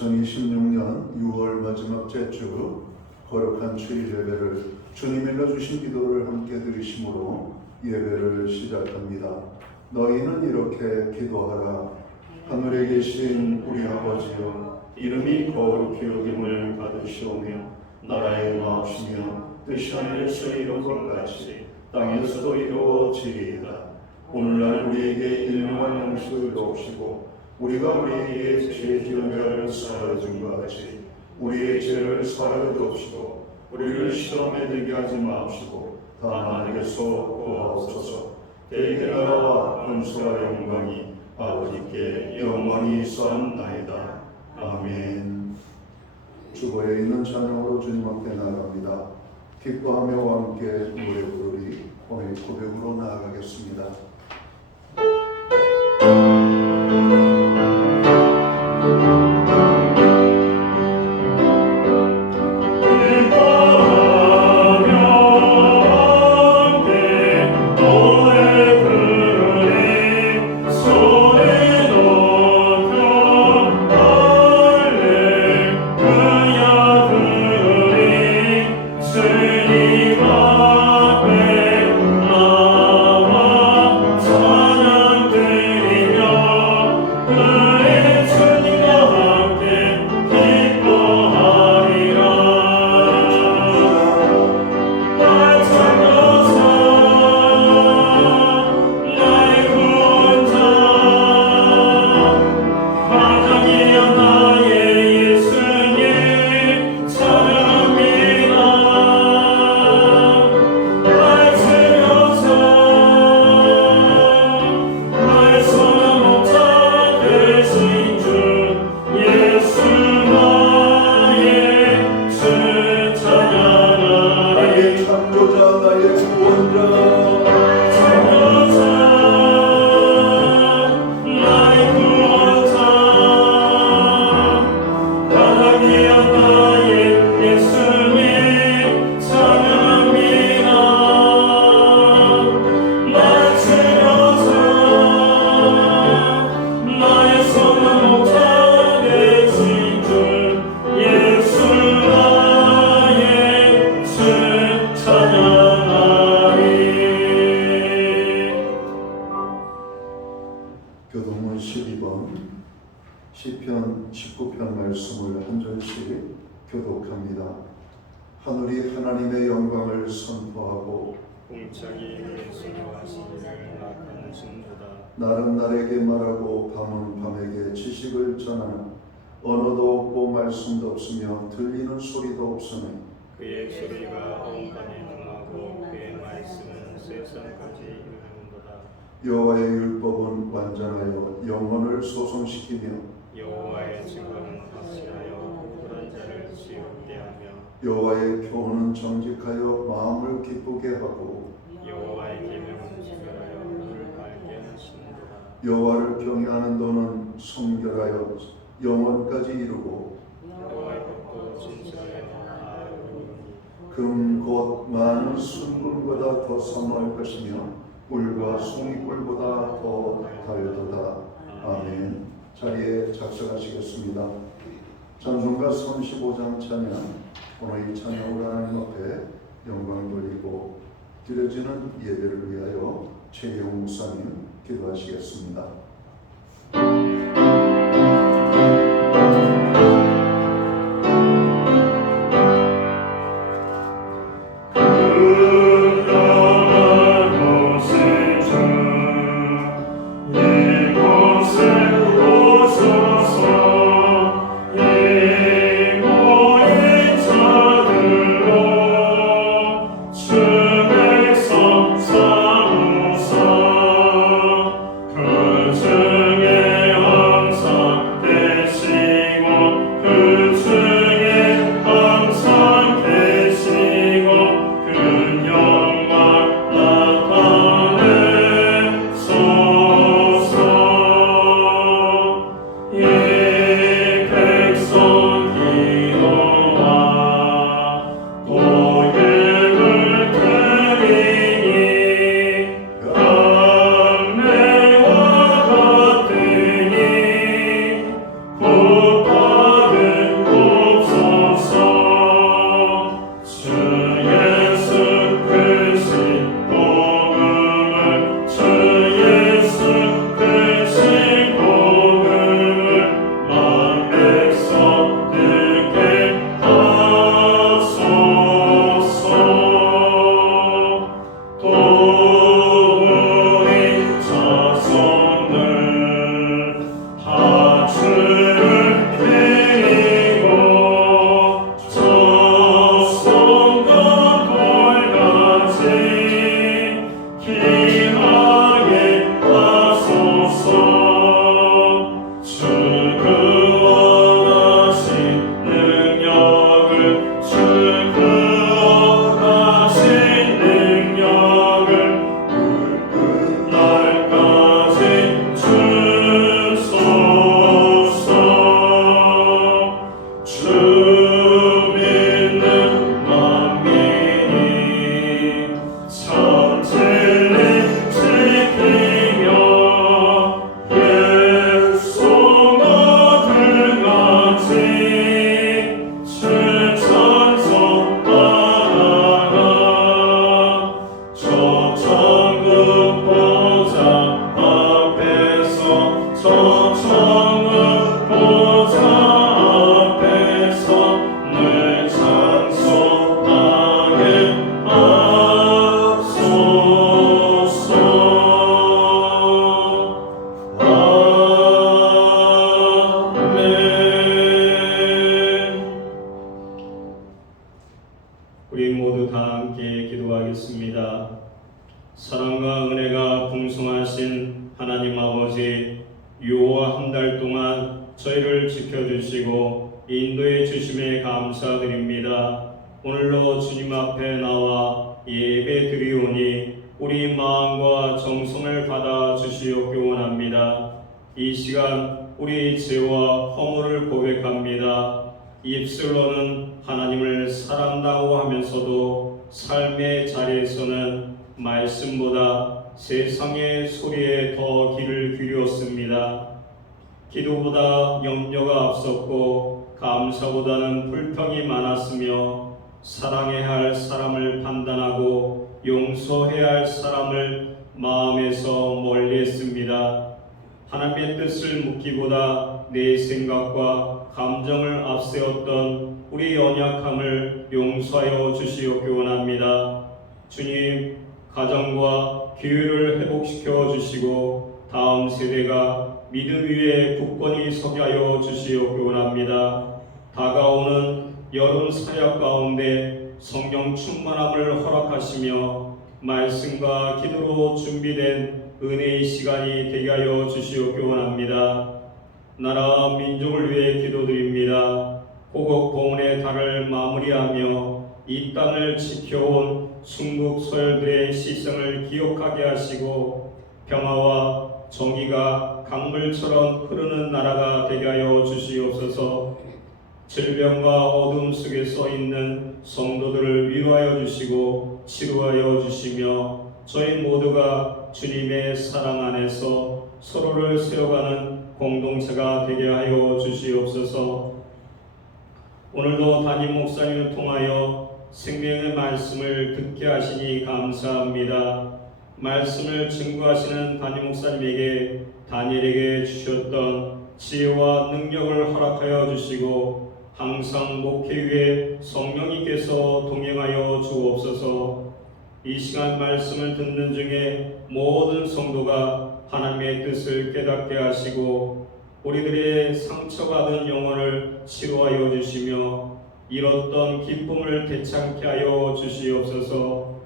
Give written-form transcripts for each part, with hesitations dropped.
2026년 6월 마지막 제주 거룩한 주일 예배를 주님 일러주신 기도를 함께 드리심으로 예배를 시작합니다. 너희는 이렇게 기도하라. 하늘에 계신 우리 아버지여, 이름이 거룩히 여김을 받으시오며 나라의 마옵시며 뜻이 하늘에서 이룬 것 같이 땅에서도 이루어지리이다. 오늘날 우리에게 일용할 양식을 주옵시고 우리가 우리에게 죄 지은 자를 사하여준 것 같이 우리의 죄를 사하여 주옵시고 우리를 시험에 들게 하지 마옵시고 다만 하나님께서 구하옵소서. 대개 나라와 권세와 영광이 아버지께 영원히 있사옵나이다. 아멘. 주보에 있는 찬양으로 주님 앞에 나아갑니다. 기뻐하며 함께 노래 부르리. 오늘 고백으로 나아가겠습니다. 교동문 12번 시편 19편 말씀을 한 절씩 교독합니다. 하늘이 하나님의 영광을 선포하고 공창이 그의 선포하시기를 나타내는 증거다. 날은 날에게 말하고 밤은 밤에게 지식을 전하나 언어도 없고 말씀도 없으며 들리는 소리도 없으니 그의 소리가 온간에 능하고 그의 말씀은 세상까지 이르는도다. 여호와의 율법은 완전하여 영혼을 소성시키며 여호와의 증거는 확실하여 불안 자를 지옥게 하며 여호와의 교훈은 정직하여 마음을 기쁘게 하고 여호와의 계명은 지별하여 눈을 밝게 하시는도다. 여호와를 경외하는 도는 성결하여 영원까지 이루고 여호와의 법도 진실하여 다 이루니 금 곧 많은 순금보다 더 사모할 것이며 꿀과 송이꿀보다 더 달도다. 아멘. 자리에 작성하시겠습니다. 찬송가 35장 찬양. 오늘 이 찬양을 하나님 앞에 영광 돌리고 드려지는 예배를 위하여 최영 목사님 기도하시겠습니다. 그 중에 항상 주시고 인도해 주심에 감사드립니다. 오늘로 주님 앞에 나와 예배 드리오니 우리 마음과 정성을 받아 주시옵기 원합니다. 이 시간 우리 죄와 허물을 고백합니다. 입술로는 하나님을 사랑다고 하면서도 삶의 자리에서는 말씀보다 세상의 소리에 더 귀를 기울였습니다. 기도보다 염려가 앞섰고 감사보다는 불평이 많았으며 사랑해야 할 사람을 판단하고 용서해야 할 사람을 마음에서 멀리했습니다. 하나님의 뜻을 묻기보다 내 생각과 감정을 앞세웠던 우리 연약함을 용서하여 주시옵기 원합니다. 주님, 가정과 교회를 회복시켜 주시고 다음 세대가 믿음 위에 굳건히 서게 하여 주시옵기 원합니다. 다가오는 여름 사역 가운데 성령 충만함을 허락하시며 말씀과 기도로 준비된 은혜의 시간이 되게 하여 주시옵기 원합니다. 나라 민족을 위해 기도드립니다. 호국 봉헌의 달을 마무리하며 이 땅을 지켜온 순국 서열들의 시선을 기억하게 하시고 평화와 정의가 강물처럼 흐르는 나라가 되게 하여 주시옵소서. 질병과 어둠 속에 서 있는 성도들을 위로하여 주시고 치료하여 주시며 저희 모두가 주님의 사랑 안에서 서로를 세워가는 공동체가 되게 하여 주시옵소서. 오늘도 담임 목사님을 통하여 생명의 말씀을 듣게 하시니 감사합니다. 말씀을 증거하시는 담임 목사님에게 다니엘에게 주셨던 지혜와 능력을 허락하여 주시고 항상 목회 위에 성령님께서 동행하여 주옵소서. 이 시간 말씀을 듣는 중에 모든 성도가 하나님의 뜻을 깨닫게 하시고 우리들의 상처받은 영혼을 치료하여 주시며 잃었던 기쁨을 되찾게 하여 주시옵소서.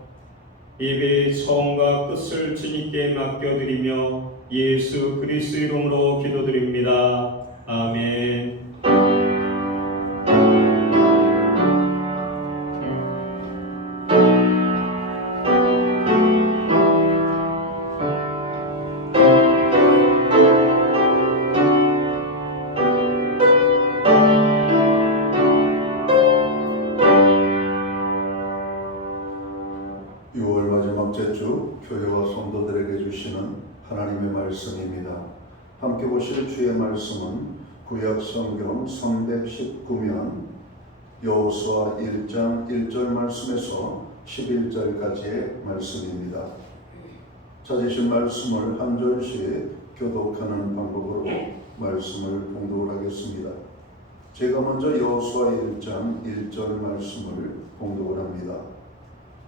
예배의 처음과 끝을 주님께 맡겨드리며 예수 그리스도 이름으로 기도드립니다. 아멘. 6월 마지막째 주 교회와 성도들에게 주시는 하나님의 말씀입니다. 함께 보실 주의 말씀은 구약 성경 319면 여호수아 1장 1절 말씀에서 11절까지의 말씀입니다. 찾으신 말씀을 한 절씩 교독하는 방법으로 말씀을 봉독을 하겠습니다. 제가 먼저 여호수아 1장 1절 말씀을 봉독을 합니다.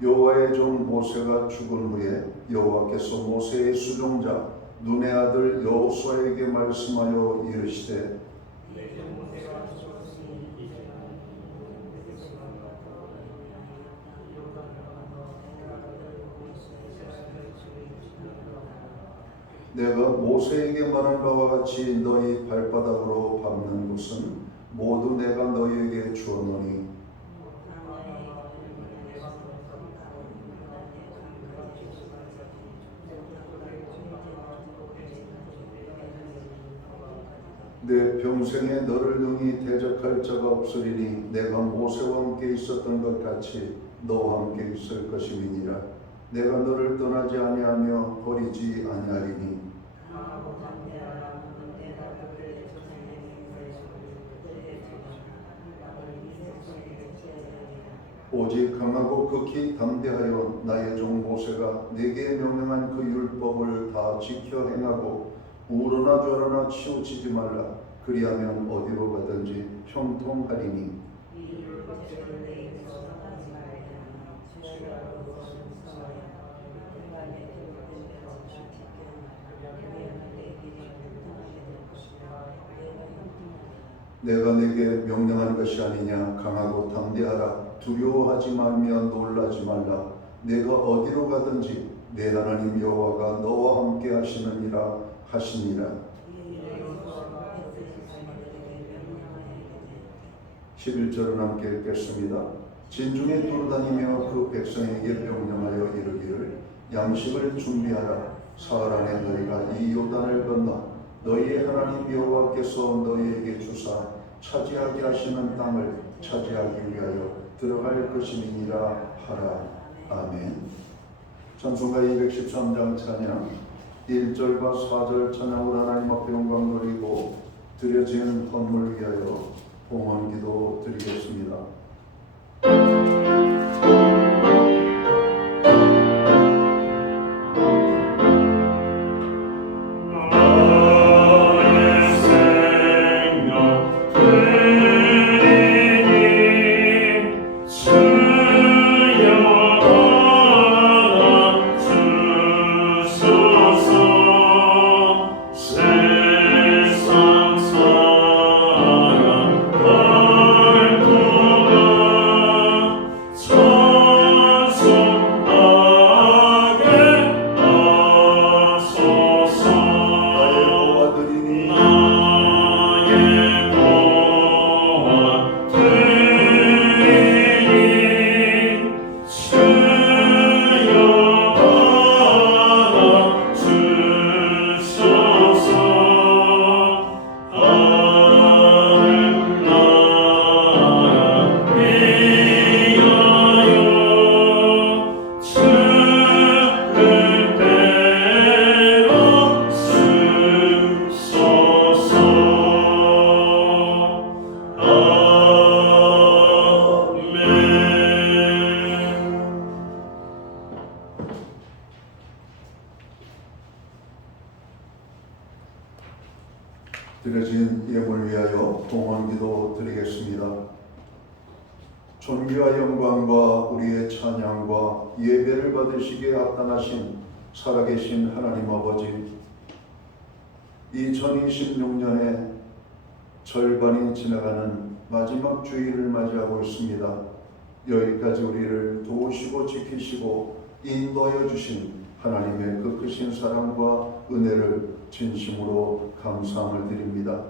여호와의 종 모세가 죽은 후에 여호와께서 모세의 수종자 눈의 아들 여호수아에게 말씀하여 이르시되 내가 모세에게 말한 바와 같이 너희 발바닥으로 밟는 곳은 모두 내가 너희에게 주었노니 내 평생에 너를 능히 대적할 자가 없으리니 내가 모세와 함께 있었던 것 같이 너와 함께 있을 것임이니라. 내가 너를 떠나지 아니하며 버리지 아니하리니 오직 강하고 극히 담대하여 나의 종 모세가 내게 명령한 그 율법을 다 지켜 행하고 우러나 좌로나 치우치지 말라. 그리하면 어디로 가든지 형통하리니 내가 내게 명령한 것이 아니냐. 강하고 담대하라. 두려워하지 말며 놀라지 말라. 내가 어디로 가든지 내 하나님 여호와가 너와 함께 하시느니라 하시니라. 11절은 함께 읽겠습니다. 진중에 두루다니며 그 백성에게 명령하여 이르기를 양식을 준비하라. 사흘 안에 너희가 이 요단을 건너 너희의 하나님 여호와께서 너희에게 주사 차지하게 하시는 땅을 차지하기 위하여 들어갈 것임이니라 하라. 아멘. 찬송가 213장 찬양 1절과 4절 찬양으로 하나님 앞에 영광 돌리고 드려지는 헌물 위하여 봉헌기도 드리겠습니다. 드려진 예물 위하여 봉헌기도 드리겠습니다. 존귀와 영광과 우리의 찬양과 예배를 받으시기에 합당하신 살아계신 하나님 아버지, 2026년의 절반이 지나가는 마지막 주일을 맞이하고 있습니다. 여기까지 우리를 도우시고 지키시고 인도하여 주신 하나님의 그 크신 사랑과 은혜를 진심으로 감사함을 드립니다.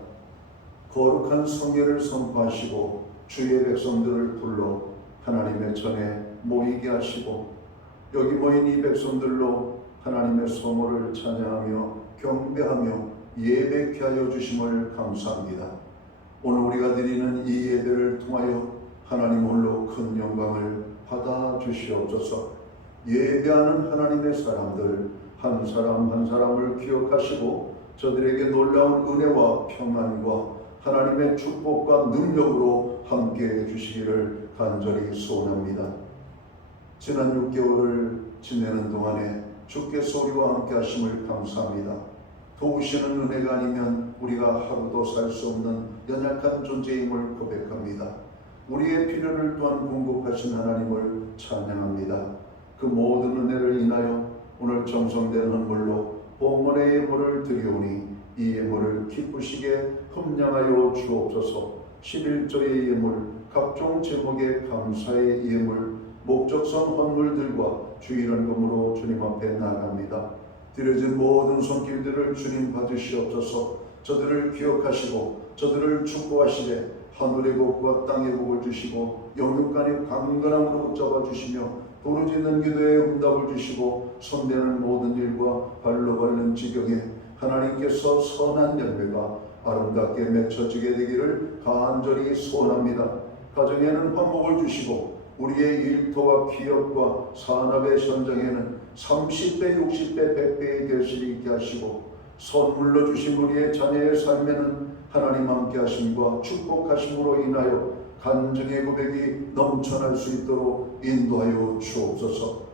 거룩한 성례를 선포하시고 주의 백성들을 불러 하나님의 전에 모이게 하시고 여기 모인 이 백성들로 하나님의 성호를 찬양하며 경배하며 예배케 하여 주심을 감사합니다. 오늘 우리가 드리는 이 예배를 통하여 하나님 홀로 큰 영광을 받아 주시옵소서. 예배하는 하나님의 사람들 한 사람 한 사람을 기억하시고 저들에게 놀라운 은혜와 평안과 하나님의 축복과 능력으로 함께해 주시기를 간절히 소원합니다. 지난 6개월을 지내는 동안에 주께서 우리와 함께 하심을 감사합니다. 도우시는 은혜가 아니면 우리가 하루도 살 수 없는 연약한 존재임을 고백합니다. 우리의 필요를 또한 공급하신 하나님을 찬양합니다. 그 모든 은혜를 인하여 오늘 정성된 헌물로 봉헌의 예물을 드리오니 이 예물을 기쁘시게 흠량하여 주옵소서. 11조의 예물, 각종 제목의 감사의 예물, 목적성 헌물들과 주일헌금으로 주님 앞에 나갑니다. 드려진 모든 손길들을 주님 받으시옵소서. 저들을 기억하시고 저들을 축복하시되 하늘의 복과 땅의 복을 주시고 영육간의 강건함으로 붙잡아주시며 부르짖는 기도에 응답을 주시고 손대는 모든 일과 발로 밟는 지경에 하나님께서 선한 열매가 아름답게 맺혀지게 되기를 간절히 소원합니다. 가정에는 화목을 주시고 우리의 일터와 기업과 산업의 현장에는 30배, 60배, 100배의 결실이 있게 하시고 선물로 주신 우리의 자녀의 삶에는 하나님 함께 하심과 축복하심으로 인하여 간증의 고백이 넘쳐날 수 있도록 인도하여 주옵소서.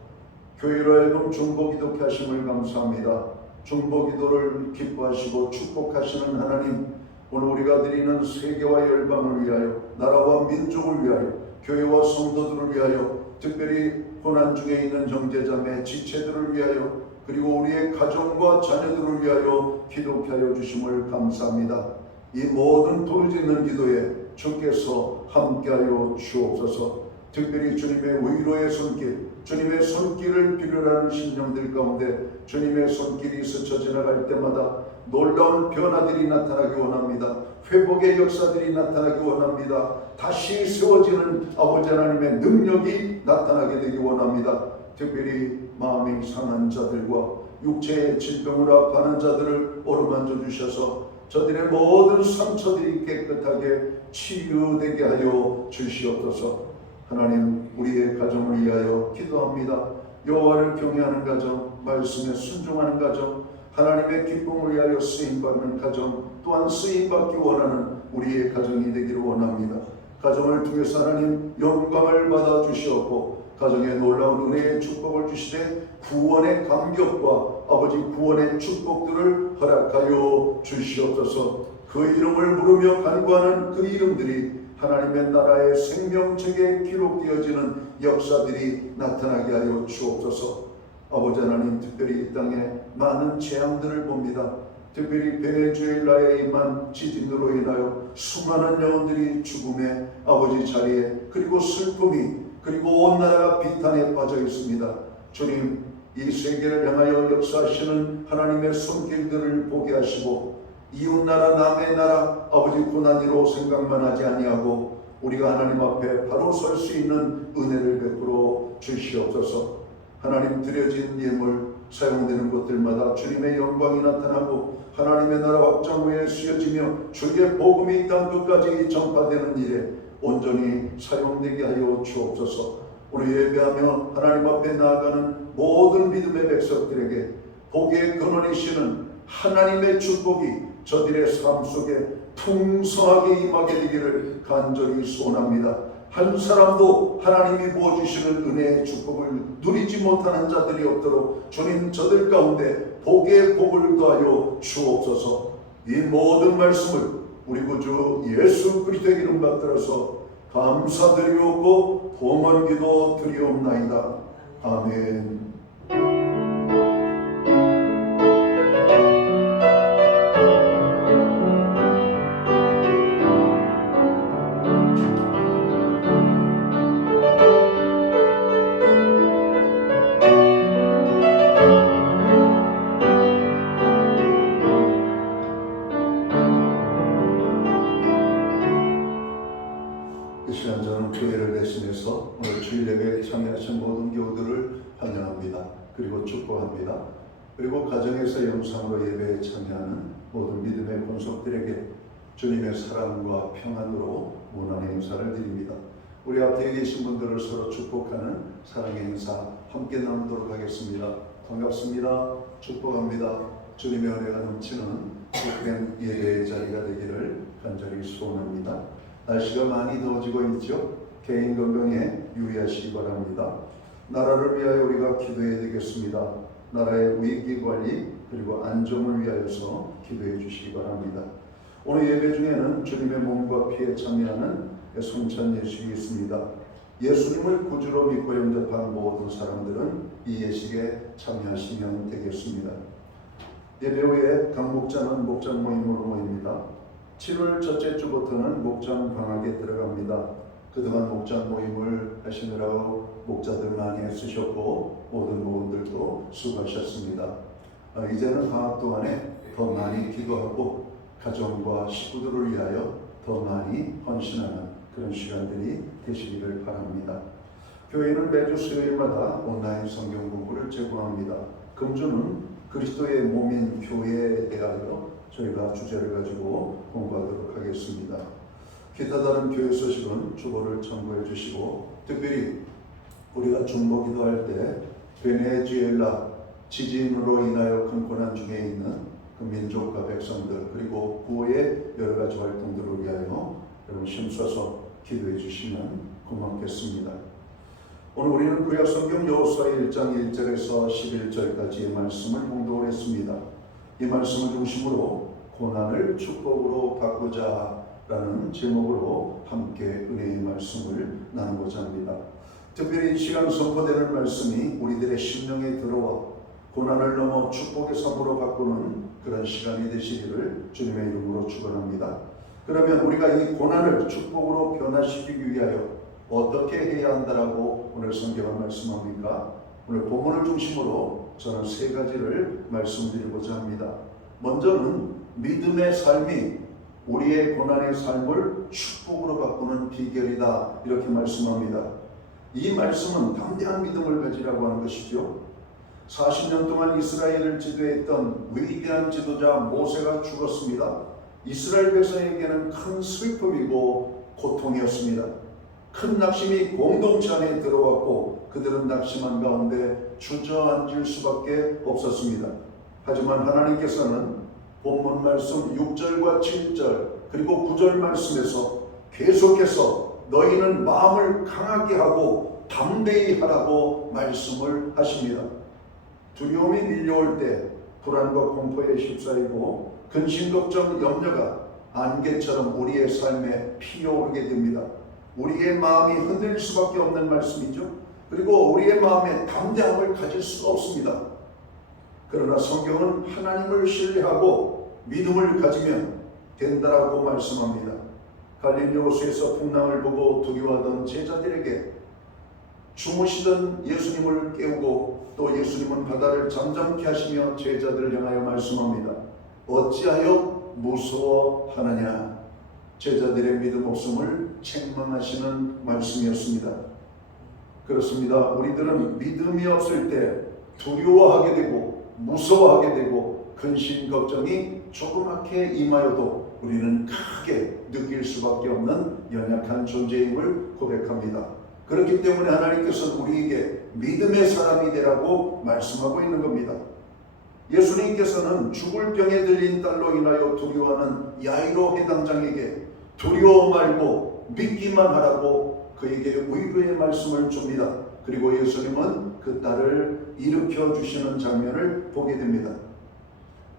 교회로 하여금 중보기도케 하심을 감사합니다. 중보기도를 기뻐하시고 축복하시는 하나님, 오늘 우리가 드리는 세계와 열방을 위하여, 나라와 민족을 위하여, 교회와 성도들을 위하여, 특별히 고난 중에 있는 형제자매 지체들을 위하여, 그리고 우리의 가정과 자녀들을 위하여 기도케 하여 주심을 감사합니다. 이 모든 돌짓는 기도에 주께서 함께하여 주옵소서. 특별히 주님의 위로의 손길, 주님의 손길을 필요로 하는 심령들 가운데 주님의 손길이 스쳐 지나갈 때마다 놀라운 변화들이 나타나기 원합니다. 회복의 역사들이 나타나기 원합니다. 다시 세워지는 아버지 하나님의 능력이 나타나게 되기 원합니다. 특별히 마음이 상한 자들과 육체의 질병으로 아파하는 자들을 어루만져 주셔서 저들의 모든 상처들이 깨끗하게 치유되게 하여 주시옵소서. 하나님, 우리의 가정을 위하여 기도합니다. 여호와를 경외하는 가정, 말씀에 순종하는 가정, 하나님의 기쁨을 위하여 쓰임받는 가정, 또한 쓰임받기 원하는 우리의 가정이 되기를 원합니다. 가정을 통해서 하나님 영광을 받아 주시옵고 가정에 놀라운 은혜의 축복을 주시되 구원의 감격과 아버지 구원의 축복들을 허락하여 주시옵소서. 그 이름을 부르며 간구하는 그 이름들이 하나님의 나라의 생명책에 기록되어지는 역사들이 나타나게 하여 주옵소서. 아버지 하나님, 특별히 이 땅에 많은 재앙들을 봅니다. 특별히 베네수엘라에 임한 지진으로 인하여 수많은 영혼들이 죽음의 아버지 자리에, 그리고 슬픔이, 그리고 온 나라가 비탄에 빠져 있습니다. 주님, 이 세계를 향하여 역사하시는 하나님의 손길들을 보게 하시고 이웃나라 남의 나라 아버지 고난이로 생각만 하지 아니하고 우리가 하나님 앞에 바로 설 수 있는 은혜를 베풀어 주시옵소서. 하나님, 드려진 예물 사용되는 곳들마다 주님의 영광이 나타나고 하나님의 나라 확장후에 쓰여지며 주의 복음이 이 땅 끝까지 전파되는 일에 온전히 사용되게 하여 주옵소서. 오늘 예배하며 하나님 앞에 나아가는 모든 믿음의 백성들에게 복의 근원이시는 하나님의 축복이 저들의 삶 속에 풍성하게 임하게 되기를 간절히 소원합니다. 한 사람도 하나님이 부어주시는 은혜의 축복을 누리지 못하는 자들이 없도록 주님, 저들 가운데 복의 복을 더하여 주옵소서. 이 모든 말씀을 우리 구주 예수 그리스도의 이름 받들어서 감사드리옵고 봉헌 기도 드리옵나이다. 아멘. 이 시간 저는 교회를 대신해서 오늘 주일 예배에 참여하신 모든 교우들을 환영합니다. 그리고 축복합니다. 그리고 가정에서 영상으로 예배에 참여하는 모든 믿음의 본속들에게 주님의 사랑과 평안으로 문안의 인사를 드립니다. 우리 앞에 계신 분들을 서로 축복하는 사랑의 인사 함께 나누도록 하겠습니다. 반갑습니다. 축복합니다. 주님의 은혜가 넘치는 복된 예배의 자리가 되기를 간절히 소원합니다. 날씨가 많이 더워지고 있죠. 개인 건강에 유의하시기 바랍니다. 나라를 위하여 우리가 기도해야 되겠습니다. 나라의 위기 관리 그리고 안정을 위하여서 기도해 주시기 바랍니다. 오늘 예배 중에는 주님의 몸과 피에 참여하는 성찬 예식이 있습니다. 예수님을 구주로 믿고 영접한 모든 사람들은 이 예식에 참여하시면 되겠습니다. 예배 후에 각 목장은 목장 모임으로 모입니다. 7월 첫째 주부터는 목장 방학에 들어갑니다. 그동안 목장 모임을 하시느라고 목자들 많이 애쓰셨고 모든 모험들도 수고하셨습니다. 이제는 방학 동안에 더 많이 기도하고 가정과 식구들을 위하여 더 많이 헌신하는 그런 시간들이 되시기를 바랍니다. 교회는 매주 수요일마다 온라인 성경 공부를 제공합니다. 금주는 그리스도의 몸인 교회에 대하여 저희가 주제를 가지고 공부하도록 하겠습니다. 기타 다른 교회 소식은 주보를 참고해 주시고, 특별히 우리가 중보 기도할 때 베네수엘라 지진으로 인하여 큰 고난 중에 있는 그 민족과 백성들, 그리고 구호의 여러 가지 활동들을 위하여 여러분 힘써서 기도해 주시면 고맙겠습니다. 오늘 우리는 구약 성경 여호수아 1장 1절에서 11절까지의 말씀을 공독을 했습니다. 이 말씀을 중심으로 고난을 축복으로 바꾸자라는 제목으로 함께 은혜의 말씀을 나누고자 합니다. 특별히 이 시간 선포되는 말씀이 우리들의 심령에 들어와 고난을 넘어 축복의 삶으로 바꾸는 그런 시간이 되시기를 주님의 이름으로 축원합니다. 그러면 우리가 이 고난을 축복으로 변화시키기 위하여 어떻게 해야 한다라고 오늘 성경은 말씀합니까? 오늘 본문을 중심으로 저는 세 가지를 말씀드리고자 합니다. 먼저는 믿음의 삶이 우리의 고난의 삶을 축복으로 바꾸는 비결이다, 이렇게 말씀합니다. 이 말씀은 담대한 믿음을 가지라고 하는 것이죠. 40년 동안 이스라엘을 지도했던 위대한 지도자 모세가 죽었습니다. 이스라엘 백성에게는 큰 슬픔이고 고통이었습니다. 큰 낙심이 공동체 안에 들어왔고 그들은 낙심한 가운데 주저앉을 수밖에 없었습니다. 하지만 하나님께서는 본문 말씀 6절과 7절 그리고 9절 말씀에서 계속해서 너희는 마음을 강하게 하고 담대히 하라고 말씀을 하십니다. 두려움이 밀려올 때 불안과 공포에 휩싸이고 근심, 걱정, 염려가 안개처럼 우리의 삶에 피어오르게 됩니다. 우리의 마음이 흔들릴 수밖에 없는 말씀이죠. 그리고 우리의 마음에 담대함을 가질 수가 없습니다. 그러나 성경은 하나님을 신뢰하고 믿음을 가지면 된다라고 말씀합니다. 갈릴리 호수에서 풍랑을 보고 두려워하던 제자들에게 주무시던 예수님을 깨우고 또 예수님은 바다를 잠잠케 하시며 제자들을 향하여 말씀합니다. 어찌하여 무서워하느냐. 제자들의 믿음 없음을 책망하시는 말씀이었습니다. 그렇습니다. 우리들은 믿음이 없을 때 두려워하게 되고 무서워하게 되고 근심 걱정이 조그맣게 임하여도 우리는 크게 느낄 수밖에 없는 연약한 존재임을 고백합니다. 그렇기 때문에 하나님께서는 우리에게 믿음의 사람이 되라고 말씀하고 있는 겁니다. 예수님께서는 죽을 병에 들린 딸로 인하여 두려워하는 야이로 회당장에게 두려워 말고 믿기만 하라고 그에게 위로의 말씀을 줍니다. 그리고 예수님은 그 딸을 일으켜 주시는 장면을 보게 됩니다.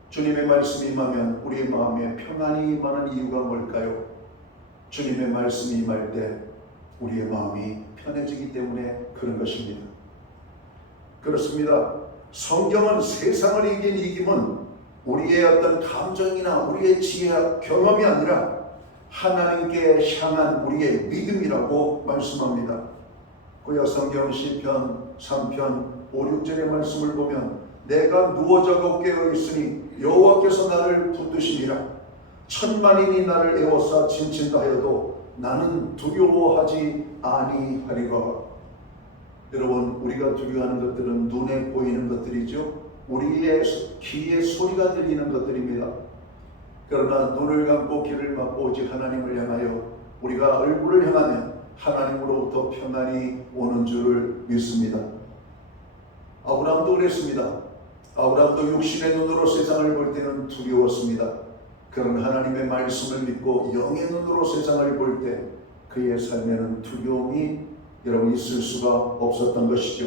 주님의 말씀이 임하면 우리의 마음에 평안이 임하는 이유가 뭘까요? 주님의 말씀이 임할 때 우리의 마음이 편해지기 때문에 그런 것입니다. 그렇습니다. 성경은 세상을 이긴 이김은 우리의 어떤 감정이나 우리의 지혜, 경험이 아니라 하나님께 향한 우리의 믿음이라고 말씀합니다. 구약성경 시편 3편 5, 6절의 말씀을 보면 내가 누워 자고 깨어 있으니 여호와께서 나를 붙드시리라. 천만인이 나를 에워싸 진친다 하여도 나는 두려워하지 아니하리라. 여러분, 우리가 두려워하는 것들은 눈에 보이는 것들이죠. 우리의 귀에 소리가 들리는 것들입니다. 그러나 눈을 감고 귀를 막고 오직 하나님을 향하여 우리가 얼굴을 향하면 하나님으로부터 평안이 오는 줄을 믿습니다. 아브라함도 그랬습니다. 아브라함도 육신의 눈으로 세상을 볼 때는 두려웠습니다. 그런 하나님의 말씀을 믿고 영의 눈으로 세상을 볼 때 그의 삶에는 두려움이 여러분 있을 수가 없었던 것이죠.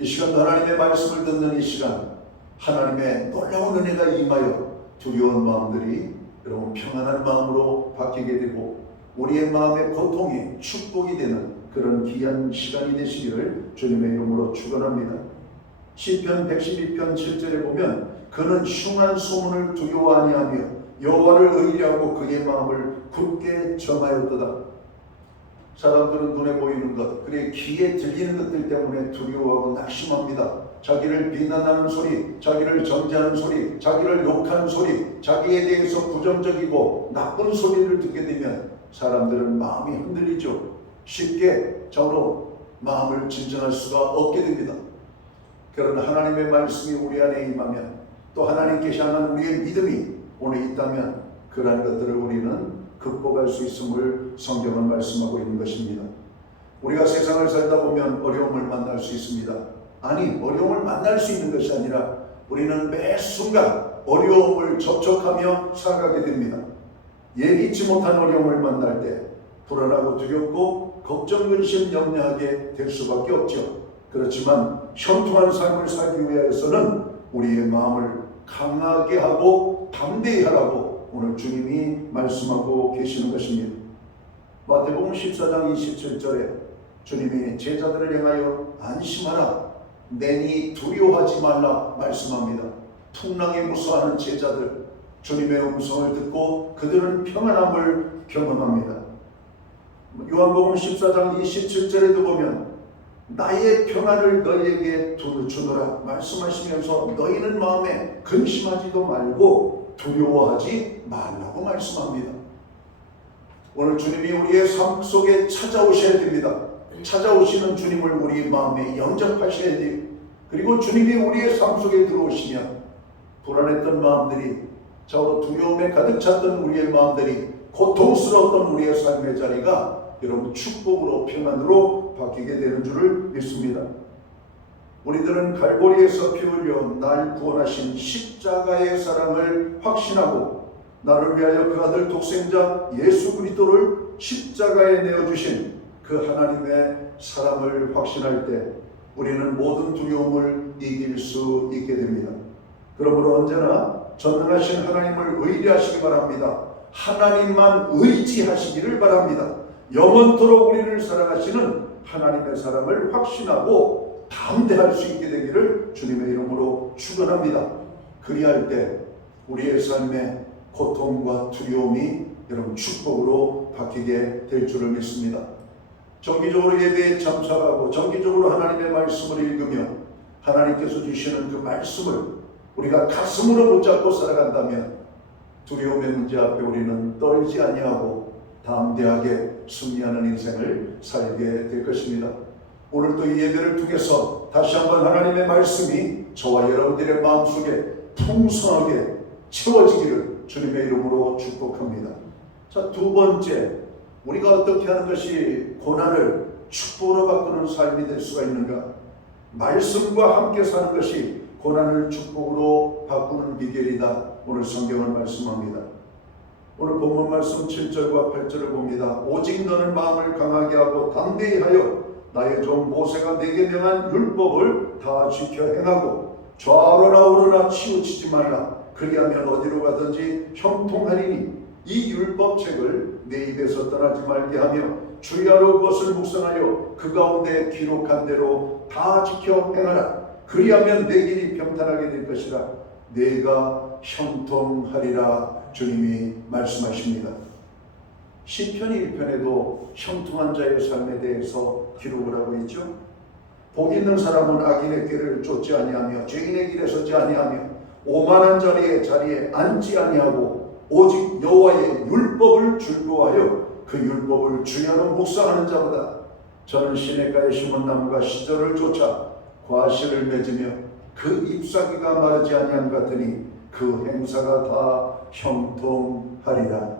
이 시간도 하나님의 말씀을 듣는 이 시간 하나님의 놀라운 은혜가 임하여 두려운 마음들이 여러분 평안한 마음으로 바뀌게 되고 우리의 마음의 고통이 축복이 되는 그런 귀한 시간이 되시기를 주님의 이름으로 축원합니다. 시편 112편 7절에 보면 그는 흉한 소문을 두려워 아니하며 여호와를 의뢰하고 그의 마음을 굳게 정하였도다. 사람들은 눈에 보이는 것, 그리고 귀에 들리는 것들 때문에 두려워하고 낙심합니다. 자기를 비난하는 소리, 자기를 정죄하는 소리, 자기를 욕하는 소리, 자기에 대해서 부정적이고 나쁜 소리를 듣게 되면 사람들은 마음이 흔들리죠. 쉽게 저로 마음을 진정할 수가 없게 됩니다. 그러나 하나님의 말씀이 우리 안에 임하면 또 하나님께 향한 우리의 믿음이 오늘 있다면 그러한 것들을 우리는 극복할 수 있음을 성경은 말씀하고 있는 것입니다. 우리가 세상을 살다 보면 어려움을 만날 수 있습니다. 아니, 어려움을 만날 수 있는 것이 아니라 우리는 매 순간 어려움을 접촉하며 살아가게 됩니다. 예기치 못한 어려움을 만날 때 불안하고 두렵고 걱정, 근심, 염려하게 될 수밖에 없죠. 그렇지만 형통한 삶을 살기 위해서는 우리의 마음을 강하게 하고 담대히 하라고 오늘 주님이 말씀하고 계시는 것입니다. 마태복음 14장 27절에 주님이 제자들을 향하여 안심하라, 내니 두려워하지 말라 말씀합니다. 풍랑에 무서워하는 제자들, 주님의 음성을 듣고 그들은 평안함을 경험합니다. 요한복음 14장 27절에도 보면 나의 평안을 너희에게 주노라 말씀하시면서 너희는 마음에 근심하지도 말고 두려워하지 말라고 말씀합니다. 오늘 주님이 우리의 삶 속에 찾아오셔야 됩니다. 찾아오시는 주님을 우리 마음에 영접하셔야 돼요. 그리고 주님이 우리의 삶 속에 들어오시면 불안했던 마음들이, 저로 두려움에 가득 찼던 우리의 마음들이, 고통스러웠던 우리의 삶의 자리가 여러분 축복으로 평안으로 바뀌게 되는 줄을 믿습니다. 우리들은 갈보리에서 피 흘려 날 구원하신 십자가의 사랑을 확신하고 나를 위하여 그 아들 독생자 예수 그리스도를 십자가에 내어주신 그 하나님의 사랑을 확신할 때 우리는 모든 두려움을 이길 수 있게 됩니다. 그러므로 언제나 전능하신 하나님을 의지하시기 바랍니다. 하나님만 의지하시기를 바랍니다. 영원토록 우리를 사랑하시는 하나님의 사랑을 확신하고 담대할 수 있게 되기를 주님의 이름으로 축원합니다. 그리할 때 우리의 삶에 고통과 두려움이 여러분 축복으로 바뀌게 될 줄을 믿습니다. 정기적으로 예배에 참석하고 정기적으로 하나님의 말씀을 읽으며 하나님께서 주시는 그 말씀을 우리가 가슴으로 붙잡고 살아간다면 두려움의 문제 앞에 우리는 떨지 아니하고 담대하게 승리하는 인생을 살게 될 것입니다. 오늘도 이 예배를 통해서 다시 한번 하나님의 말씀이 저와 여러분들의 마음속에 풍성하게 채워지기를 주님의 이름으로 축복합니다. 자, 두 번째, 우리가 어떻게 하는 것이 고난을 축복으로 바꾸는 삶이 될 수가 있는가? 말씀과 함께 사는 것이 고난을 축복으로 바꾸는 비결이다. 오늘 성경은 말씀합니다. 오늘 본문 말씀 7절과 8절을 봅니다. 오직 너는 마음을 강하게 하고 담대히 하여 나의 종 모세가 내게 명한 율법을 다 지켜 행하고 좌로나 우로나 치우치지 말라. 그리하면 어디로 가든지 형통하리니 이 율법책을 내 입에서 떠나지 말게 하며 주야로 그것을 묵상하여 그 가운데 기록한 대로 다 지켜 행하라. 그리하면 내 길이 평탄하게 될 것이라. 내가 형통하리라. 주님이 말씀하십니다. 시편 1편에도 형통한 자의 삶에 대해서 기록을 하고 있죠. 복 있는 사람은 악인의 길을 쫓지 아니하며 죄인의 길에 서지 아니하며 오만한 자리에 앉지 아니하고 오직 여호와의 율법을 즐거워하여 그 율법을 주야로 묵상하는 자보다 저는 시냇가에 심은 나무가 시절을 쫓아 과실을 맺으며 그 잎사귀가 마르지 아니함 같으니 그 행사가 다 형통하리라.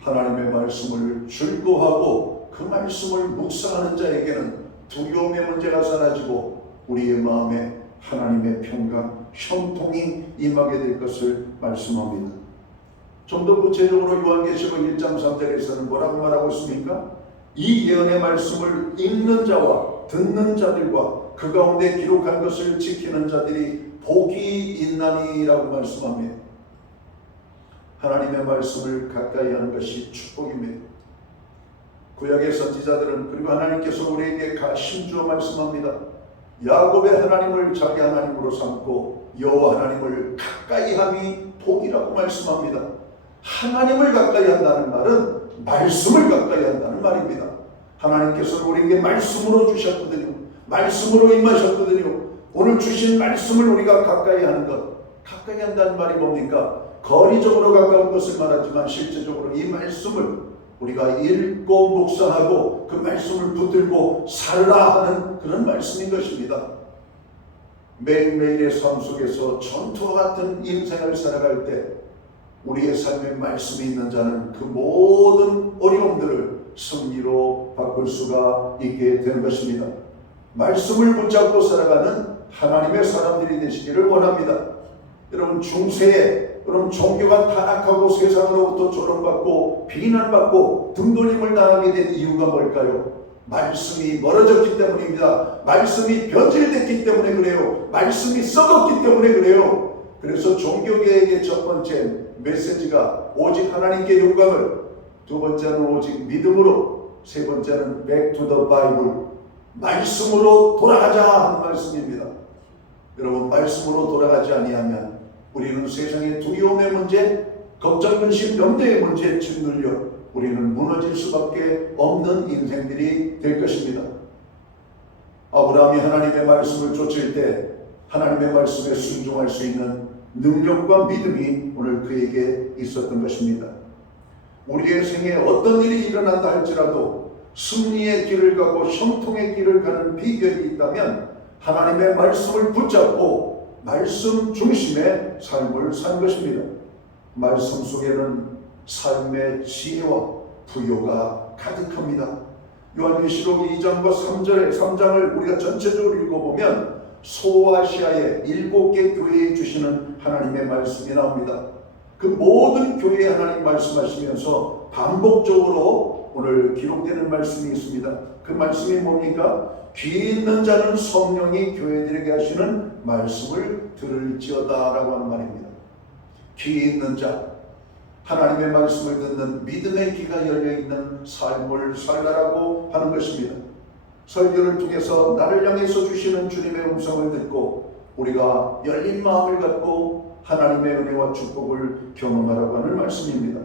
하나님의 말씀을 즐거워하고 그 말씀을 묵상하는 자에게는 두려움의 문제가 사라지고 우리의 마음에 하나님의 평강, 형통이 임하게 될 것을 말씀합니다. 좀 더 구체적으로 요한계시록 1장 3절에서는 뭐라고 말하고 있습니까? 이 예언의 말씀을 읽는 자와 듣는 자들과 그 가운데 기록한 것을 지키는 자들이 복이 있나니라고 말씀합니다. 하나님의 말씀을 가까이 하는 것이 축복입니다. 구약의 선지자들은 그리고 하나님께서 우리에게 심주어 말씀합니다. 야곱의 하나님을 자기 하나님으로 삼고 여호와 하나님을 가까이 함이 복이라고 말씀합니다. 하나님을 가까이 한다는 말은 말씀을 가까이 한다는 말입니다. 하나님께서 우리에게 말씀으로 주셨거든요. 말씀으로 임하셨거든요. 오늘 주신 말씀을 우리가 가까이 하는 것, 가까이 한다는 말이 뭡니까? 거리적으로 가까운 것을 말하지만 실제적으로 이 말씀을 우리가 읽고 묵상하고 그 말씀을 붙들고 살라 하는 그런 말씀인 것입니다. 매일매일의 삶 속에서 전투와 같은 인생을 살아갈 때 우리의 삶에 말씀이 있는 자는 그 모든 어려움들을 승리로 바꿀 수가 있게 되는 것입니다. 말씀을 붙잡고 살아가는 하나님의 사람들이 되시기를 원합니다. 여러분 중세에 여러분 종교가 타락하고 세상으로부터 조롱받고 비난받고 등돌림을 당하게 된 이유가 뭘까요? 말씀이 멀어졌기 때문입니다. 말씀이 변질됐기 때문에 그래요. 말씀이 썩었기 때문에 그래요. 그래서 종교계에게 첫 번째 메시지가 오직 하나님께 영광을, 두 번째는 오직 믿음으로, 세 번째는 Back to the Bible, 말씀으로 돌아가자 하는 말씀입니다. 여러분 말씀으로 돌아가지 아니하면 우리는 세상의 두려움의 문제, 걱정, 근심, 염려의 문제에 짓눌려 우리는 무너질 수밖에 없는 인생들이 될 것입니다. 아브라함이 하나님의 말씀을 좇을 때 하나님의 말씀에 순종할 수 있는 능력과 믿음이 오늘 그에게 있었던 것입니다. 우리의 생에 어떤 일이 일어난다 할지라도 승리의 길을 가고 형통의 길을 가는 비결이 있다면 하나님의 말씀을 붙잡고 말씀 중심의 삶을 산 것입니다. 말씀 속에는 삶의 지혜와 부요가 가득합니다. 요한계시록 2장과 3장을 우리가 전체적으로 읽어보면 소아시아의 7개 교회에 주시는 하나님의 말씀이 나옵니다. 그 모든 교회에 하나님 말씀하시면서 반복적으로 오늘 기록되는 말씀이 있습니다. 그 말씀이 뭡니까? 귀 있는 자는 성령이 교회들에게 하시는 말씀을 들을지어다 라고 하는 말입니다. 귀 있는 자, 하나님의 말씀을 듣는 믿음의 귀가 열려있는 삶을 살라라고 하는 것입니다. 설교를 통해서 나를 향해서 주시는 주님의 음성을 듣고 우리가 열린 마음을 갖고 하나님의 은혜와 축복을 경험하라고 하는 말씀입니다.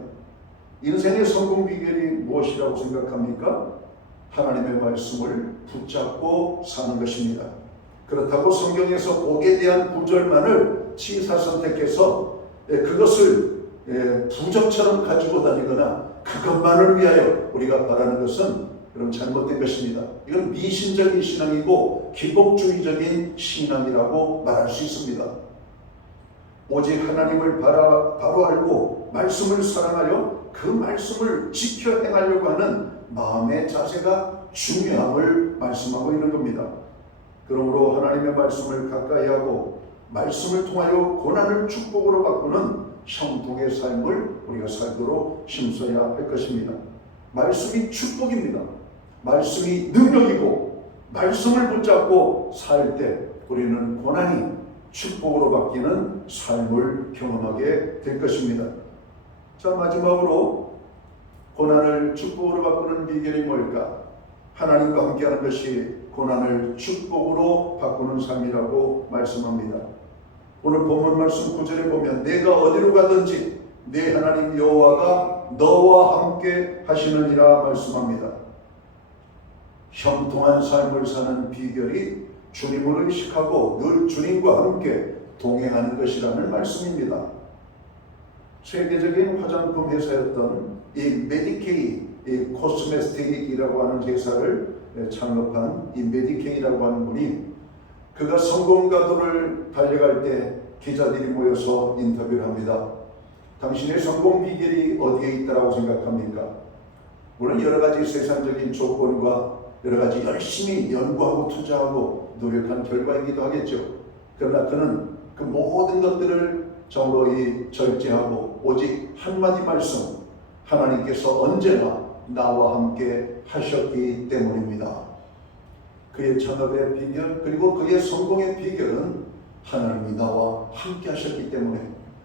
인생의 성공 비결이 무엇이라고 생각합니까? 하나님의 말씀을 붙잡고 사는 것입니다. 그렇다고 성경에서 복에 대한 구절만을 치사 선택해서 그것을 부적처럼 가지고 다니거나 그것만을 위하여 우리가 바라는 것은 그런 잘못된 것입니다. 이건 미신적인 신앙이고 기복주의적인 신앙이라고 말할 수 있습니다. 오직 하나님을 바로 알고 말씀을 사랑하여 그 말씀을 지켜 행하려고 하는 마음의 자세가 중요함을 말씀하고 있는 겁니다. 그러므로 하나님의 말씀을 가까이 하고 말씀을 통하여 고난을 축복으로 바꾸는 형통의 삶을 우리가 살도록 힘써야 할 것입니다. 말씀이 축복입니다. 말씀이 능력이고 말씀을 붙잡고 살 때 우리는 고난이 축복으로 바뀌는 삶을 경험하게 될 것입니다. 자, 마지막으로 고난을 축복으로 바꾸는 비결이 뭘까? 하나님과 함께하는 것이 고난을 축복으로 바꾸는 삶이라고 말씀합니다. 오늘 본문 말씀 9절에 보면 내가 어디로 가든지 내 하나님 여호와가 너와 함께 하시느니라 말씀합니다. 형통한 삶을 사는 비결이 주님을 의식하고 늘 주님과 함께 동행하는 것이라는 말씀입니다. 세계적인 화장품 회사였던 이 메디케이, 이 코스메틱이라고 하는 회사를 창업한 이 메디케이라고 하는 분이 그가 성공 가도를 달려갈 때 기자들이 모여서 인터뷰를 합니다. 당신의 성공 비결이 어디에 있다고 생각합니까? 물론 여러 가지 세상적인 조건과 여러 가지 열심히 연구하고 투자하고 노력한 결과이기도 하겠죠. 그러나 그는 그 모든 것들을 정으로 절제하고 오직 한마디 말씀, 하나님께서 언제나 나와 함께 하셨기 때문입니다. 그의 창업의 비결 그리고 그의 성공의 비결은 하나님이 나와 함께 하셨기 때문에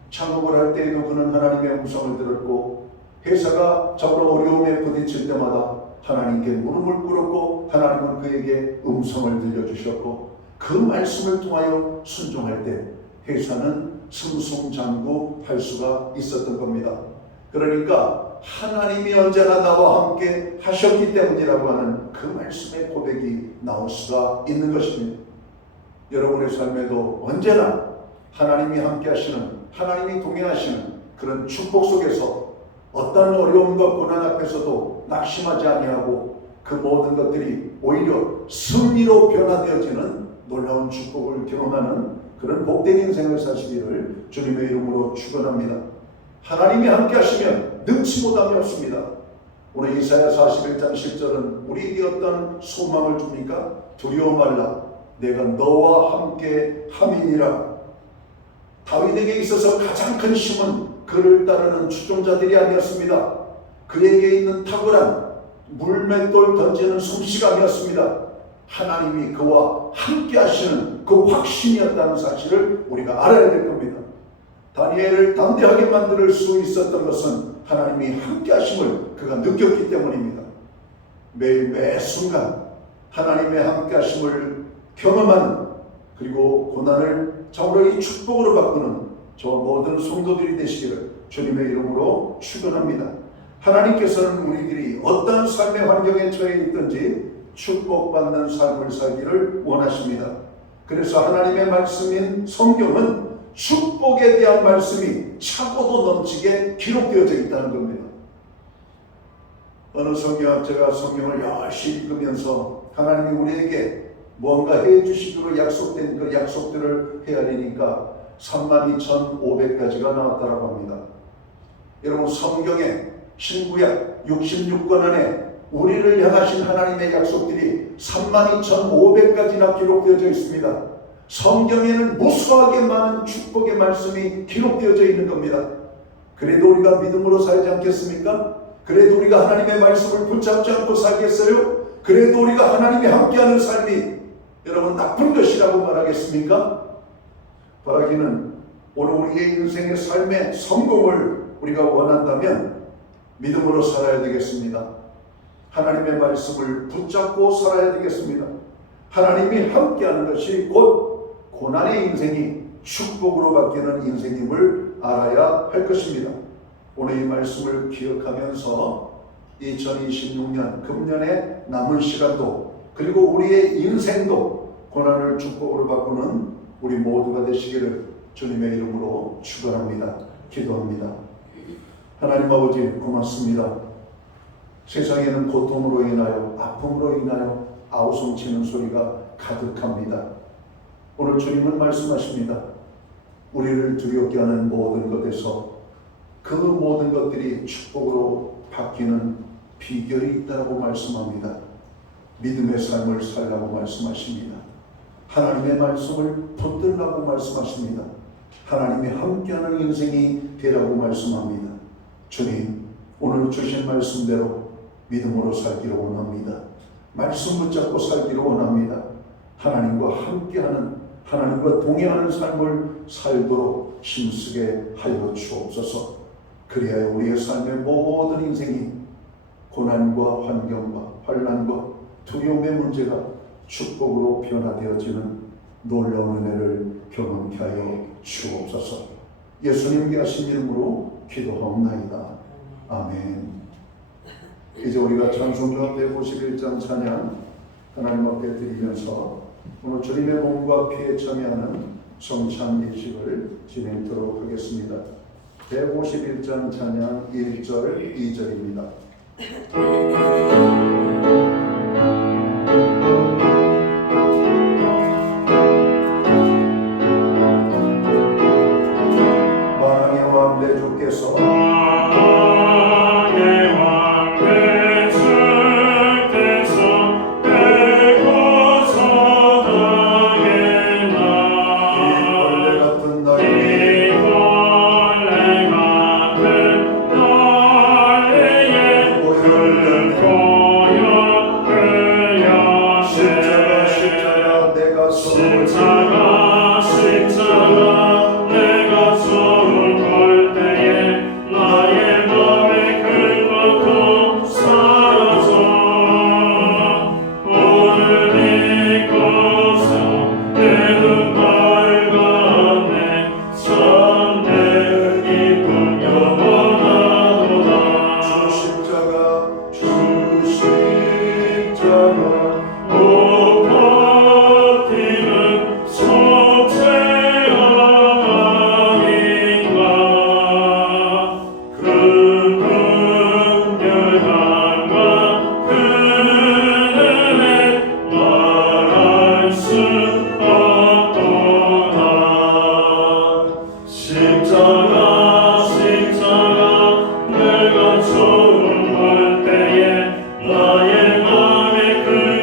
창업을 할 때에도 그는 하나님의 음성을 들었고 회사가 정으로 어려움에 부딪힐 때마다 하나님께 무릎을 꿇었고 하나님은 그에게 음성을 들려주셨고 그 말씀을 통하여 순종할 때 회사는 승승장구할 수가 있었던 겁니다. 그러니까 하나님이 언제나 나와 함께 하셨기 때문이라고 하는 그 말씀의 고백이 나올 수가 있는 것입니다. 여러분의 삶에도 언제나 하나님이 함께 하시는, 하나님이 동행하시는 그런 축복 속에서 어떤 어려움과 고난 앞에서도 낙심하지 아니하고 그 모든 것들이 오히려 승리로 변화되어지는 놀라운 축복을 경험하는 그런 복된 인생을 사시기를 주님의 이름으로 축원합니다. 하나님이 함께 하시면 능치 못함이 없습니다. 오늘 이사야 41장 10절은 우리에게 어떤 소망을 줍니까? 두려워 말라 내가 너와 함께 함이니라. 다윗에게 있어서 가장 큰 힘은 그를 따르는 추종자들이 아니었습니다. 그에게 있는 탁월한 물맷돌 던지는 솜씨감이었습니다. 하나님이 그와 함께 하시는 그 확신이었다는 사실을 우리가 알아야 될 겁니다. 다니엘을 담대하게 만들 수 있었던 것은 하나님이 함께 하심을 그가 느꼈기 때문입니다. 매일 매 순간 하나님의 함께 하심을 경험하는 그리고 고난을 정으로 이 축복으로 바꾸는 저 모든 성도들이 되시기를 주님의 이름으로 축원합니다. 하나님께서는 우리들이 어떤 삶의 환경에 처해 있든지 축복받는 삶을 살기를 원하십니다. 그래서 하나님의 말씀인 성경은 축복에 대한 말씀이 차고도 넘치게 기록되어져 있다는 겁니다. 어느 성경학자가 성경을 열심히 읽으면서 하나님이 우리에게 뭔가 해주시기로 약속된 그 약속들을 헤아리니까 32,500가지가 나왔다고 합니다. 여러분, 성경에 신구약 66권 안에 우리를 향하신 하나님의 약속들이 32,500가지나 기록되어져 있습니다. 성경에는 무수하게 많은 축복의 말씀이 기록되어져 있는 겁니다. 그래도 우리가 믿음으로 살지 않겠습니까? 그래도 우리가 하나님의 말씀을 붙잡지 않고 살겠어요? 그래도 우리가 하나님이 함께하는 삶이 여러분 나쁜 것이라고 말하겠습니까? 바라기는 오늘 우리의 인생의 삶의 성공을 우리가 원한다면 믿음으로 살아야 되겠습니다. 하나님의 말씀을 붙잡고 살아야 되겠습니다. 하나님이 함께하는 것이 곧 고난의 인생이 축복으로 바뀌는 인생임을 알아야 할 것입니다. 오늘 이 말씀을 기억하면서 2026년 금년의 남은 시간도 그리고 우리의 인생도 고난을 축복으로 바꾸는 우리 모두가 되시기를 주님의 이름으로 축원합니다. 기도합니다. 하나님 아버지 고맙습니다. 세상에는 고통으로 인하여 아픔으로 인하여 아우성치는 소리가 가득합니다. 오늘 주님은 말씀하십니다. 우리를 두렵게 하는 모든 것에서 그 모든 것들이 축복으로 바뀌는 비결이 있다고 말씀합니다. 믿음의 삶을 살라고 말씀하십니다. 하나님의 말씀을 붙들라고 말씀하십니다. 하나님이 함께하는 인생이 되라고 말씀합니다. 주님, 오늘 주신 말씀대로 믿음으로 살기를 원합니다. 말씀 붙잡고 살기를 원합니다. 하나님과 함께하는, 하나님과 동행하는 삶을 살도록 힘쓰게 하여 주옵소서. 그래야 우리의 삶의 모든 인생이 고난과 환경과 환난과 두려움의 문제가 축복으로 변화되어지는 놀라운 은혜를 경험케 하여 주옵소서. 예수님께 하신 이름으로 기도하옵나이다. 아멘. 이제 우리가 찬송가 151장 찬양 하나님 앞에 드리면서 오늘 주님의 몸과 피에 참여하는 성찬 예식을 진행하도록 하겠습니다. 151장 찬양 1절 2절입니다. 만왕의 왕 내 주께서 내가 처음 볼 때에 나의 맘에 그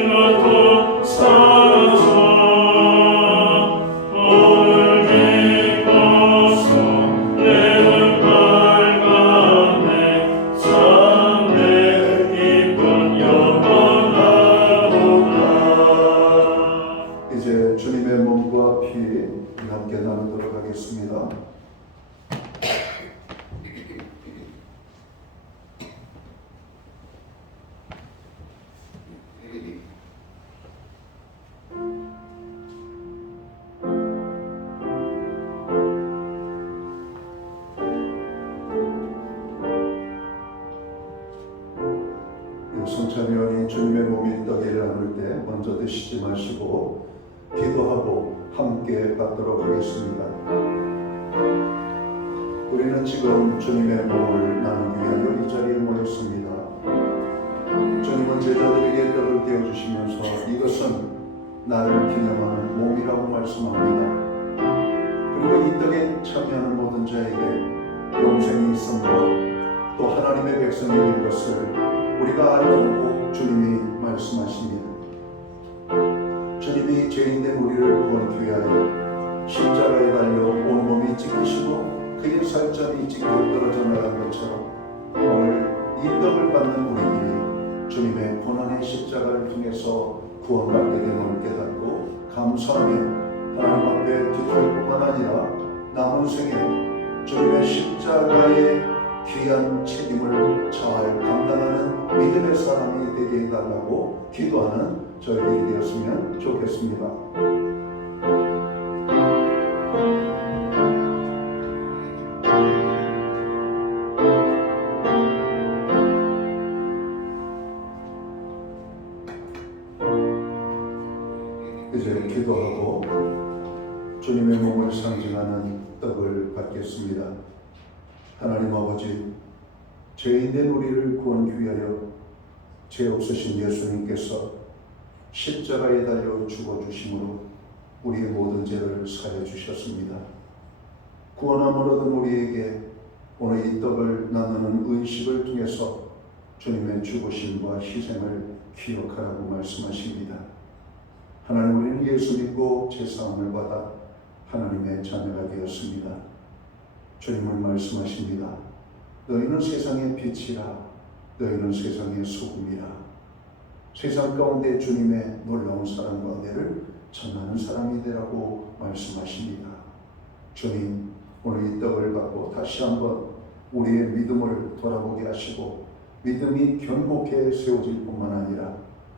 여러분이 주님의 몸인 떡을 나눌 때 먼저 드시지 마시고 기도하고 함께 받도록 하겠습니다. 우리는 지금 주님의 몸을 나누기 위하여 이 자리에 모였습니다. 주님은 제자들에게 떡을 떼어주시면서 이것은 나를 기념하는 몸이라고 말씀합니다. 그리고 이 떡에 참여하는 모든 자에게 용생이 있음과 또 하나님의 백성인 것을 우리가 알고 주님이 말씀하십니다. 주님이 죄인된 우리를 구원하기 위하여 십자가에 달려 온몸이 찢기시고 그의 살점이 찢겨 떨어져 나간 것처럼 오늘 이 떡을 받는 우리들이 주님의 고난의 십자가를 통해서 구원받게 됨을 깨닫고 감사하며 하나님 앞에 기도할 뿐만 아니라 남은 생에 주님의 십자가의 귀한 책임을 잘 감당하는 믿음의 사람이 되게 해달라고 기도하는 저희들이 되었으면 좋겠습니다. 이제 기도하고 주님의 몸을 상징하는 떡을 받겠습니다. 하나님 아버지, 죄인된 우리를 구원하기 위하여 죄 없으신 예수님께서 십자가에 달려 죽어주심으로 우리의 모든 죄를 사해 주셨습니다. 구원함을 얻은 우리에게 오늘 이 떡을 나누는 의식을 통해서 주님의 죽으심과 희생을 기억하라고 말씀하십니다. 하나님, 우리는 예수 믿고 죄사함을 받아 하나님의 자녀가 되었습니다. 주님은 말씀하십니다. 너희는 세상의 빛이라, 너희는 세상의 소금이라. 세상 가운데 주님의 놀라운 사랑과 은혜를 전하는 사람이 되라고 말씀하십니다. 주님, 오늘 이 떡을 받고 다시 한번 우리의 믿음을 돌아보게 하시고 믿음이 견고하게 세워질 뿐만 아니라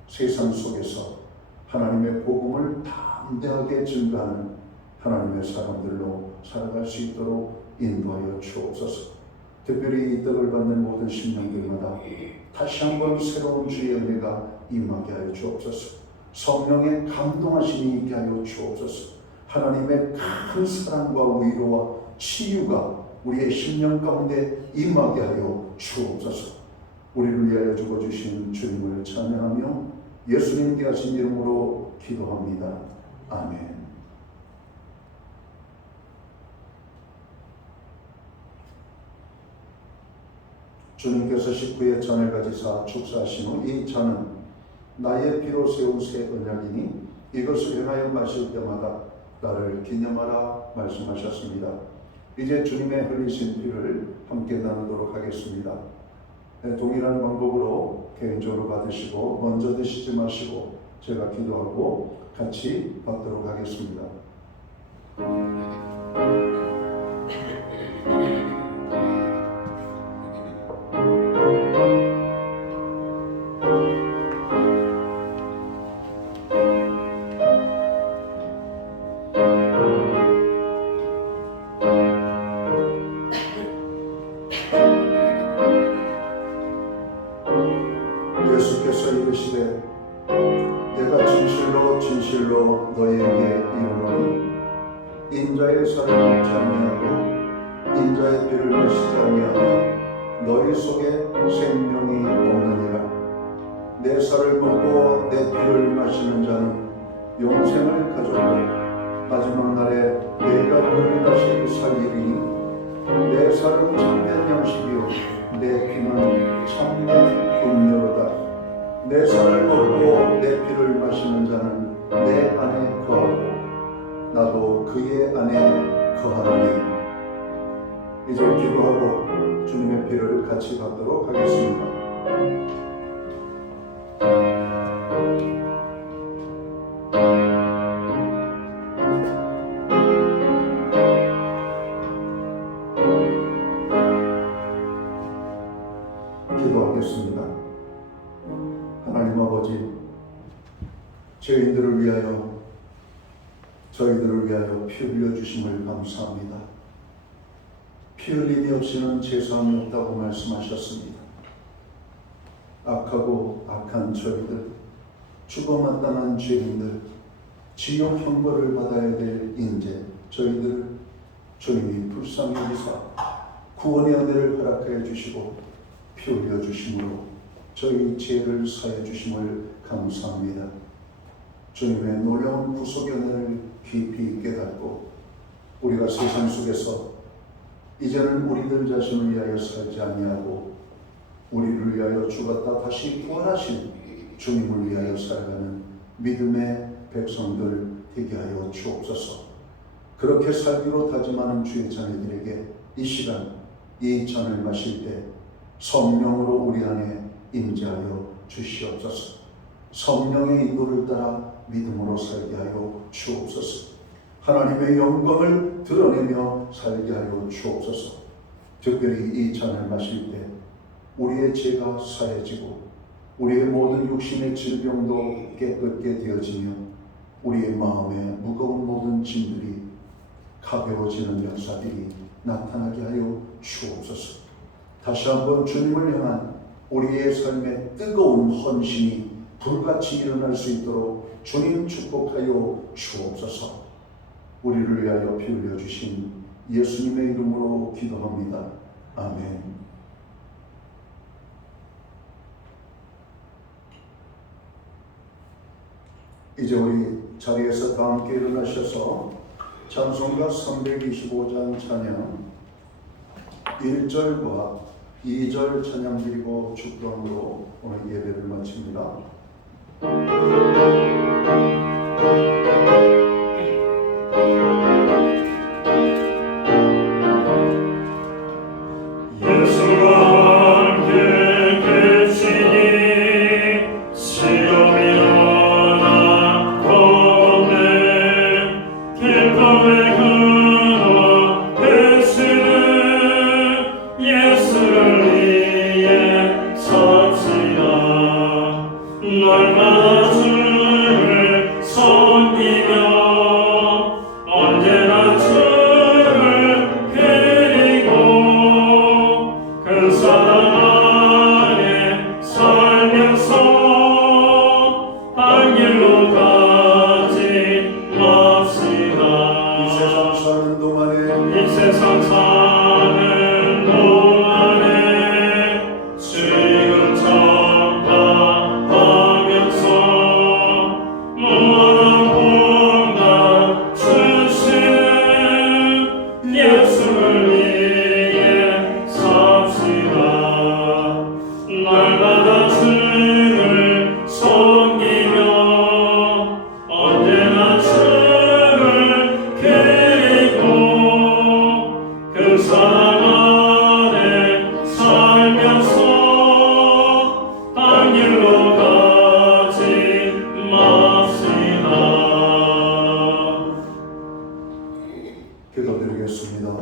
세상 속에서 하나님의 복음을 담대하게 증거하는 하나님의 사람들로 살아갈 수 있도록 인도하여 주옵소서. 특별히 이 떡을 받는 모든 심령들마다 다시 한번 새로운 주의 은혜가 임하게 하여 주옵소서. 성령의 감동하심이 있게 하여 주옵소서. 하나님의 큰 사랑과 위로와 치유가 우리의 심령 가운데 임하게 하여 주옵소서. 우리를 위하여 죽어주신 주님을 찬양하며 예수님께 하신 이름으로 기도합니다. 아멘. 주님께서 식후에 잔을 가지사 축사하신 후 이 잔은 나의 피로 세운 새 언약이니 이것을 행하여 마실 때마다 나를 기념하라 말씀하셨습니다. 이제 주님의 흘리신 피를 함께 나누도록 하겠습니다. 동일한 방법으로 개인적으로 받으시고 먼저 드시지 마시고 제가 기도하고 같이 받도록 하겠습니다. 예수께서 이르시되 내가 진실로 진실로 너희에게 이르노니 인자의 살을 먹지 아니하고 인자의 피를 마시지 아니하면 너희 속에 생명이 없느니라. 내 살을 먹고 내 피를 마시는 자는 영생을 가졌고 마지막 날에 내가 그를 다시 살리리니 내 살은 참된 양식이요 내 피는 참된 음료로다. 내 살을 먹고 내 피를 마시는 자는 내 안에 거하고 나도 그의 안에 거하리니. 이제 기도하고 주님의 피를 같이 받도록 하겠습니다. 기도하겠습니다. 하나님 아버지, 죄인들을 위하여 저희들을 위하여 피 흘려주심을 감사합니다. 피 흘림이 없이는 제사함이 없다고 말씀하셨습니다. 악하고 악한 저희들, 죽어마땅한 죄인들, 지옥 형벌을 받아야 될 인재 저희들을 주님이 불쌍히 여기사 구원의 은혜를 허락하여 주시고 피 흘려 주심으로 저희 죄를 사해 주심을 감사합니다. 주님의 놀라운 구속의 은혜를 깊이 깨닫고 우리가 세상 속에서 이제는 우리들 자신을 위하여 살지 아니하고 우리를 위하여 죽었다 다시 부활하신 주님을 위하여 살아가는 믿음의 백성들 되게 하여 주옵소서. 그렇게 살기로 다짐하는 주의 자녀들에게 이 시간 이 잔을 마실 때 성령으로 우리 안에 임재하여 주시옵소서. 성령의 인도를 따라 믿음으로 살게 하여 주옵소서. 하나님의 영광을 드러내며 살게 하여 주옵소서. 특별히 이 잔을 마실 때 우리의 죄가 사해지고 우리의 모든 육신의 질병도 깨끗게 되어지며 우리의 마음에 무거운 모든 짐들이 가벼워지는 역사들이 나타나게 하여 주옵소서. 다시 한번 주님을 향한 우리의 삶의 뜨거운 헌신이 불같이 일어날 수 있도록 주님 축복하여 주옵소서. 우리를 위하여 피 흘려 주신 예수님의 이름으로 기도합니다. 아멘. 이제 우리 자리에서 다 함께 일어나셔서 찬송가 325장 찬양 1절과 2절 찬양 드리고 축도함으로 오늘 예배를 마칩니다. 기도드리겠습니다.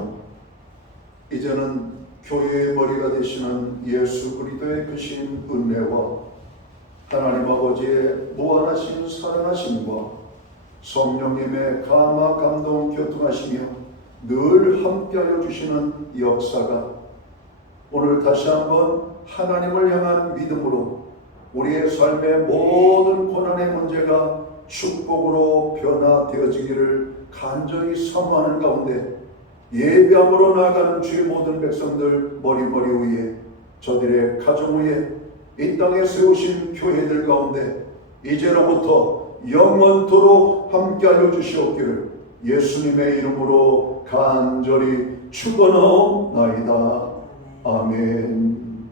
이제는 교회의 머리가 되시는 예수 그리스도의 크신 은혜와 하나님 아버지의 무한하신 사랑하심과 성령님의 감화 감동 교통하시며 늘 함께하여 주시는 역사가 오늘 다시 한번 하나님을 향한 믿음으로 우리의 삶의 모든 고난의 문제가 축복으로 변화되어지기를 간절히 사모하는 가운데 예배함으로 나아가는 주의 모든 백성들 머리머리 위에 저들의 가정 위에 이 땅에 세우신 교회들 가운데 이제로부터 영원토록 함께하여 주시옵기를 예수님의 이름으로 간절히 축원하옵나이다. 아멘.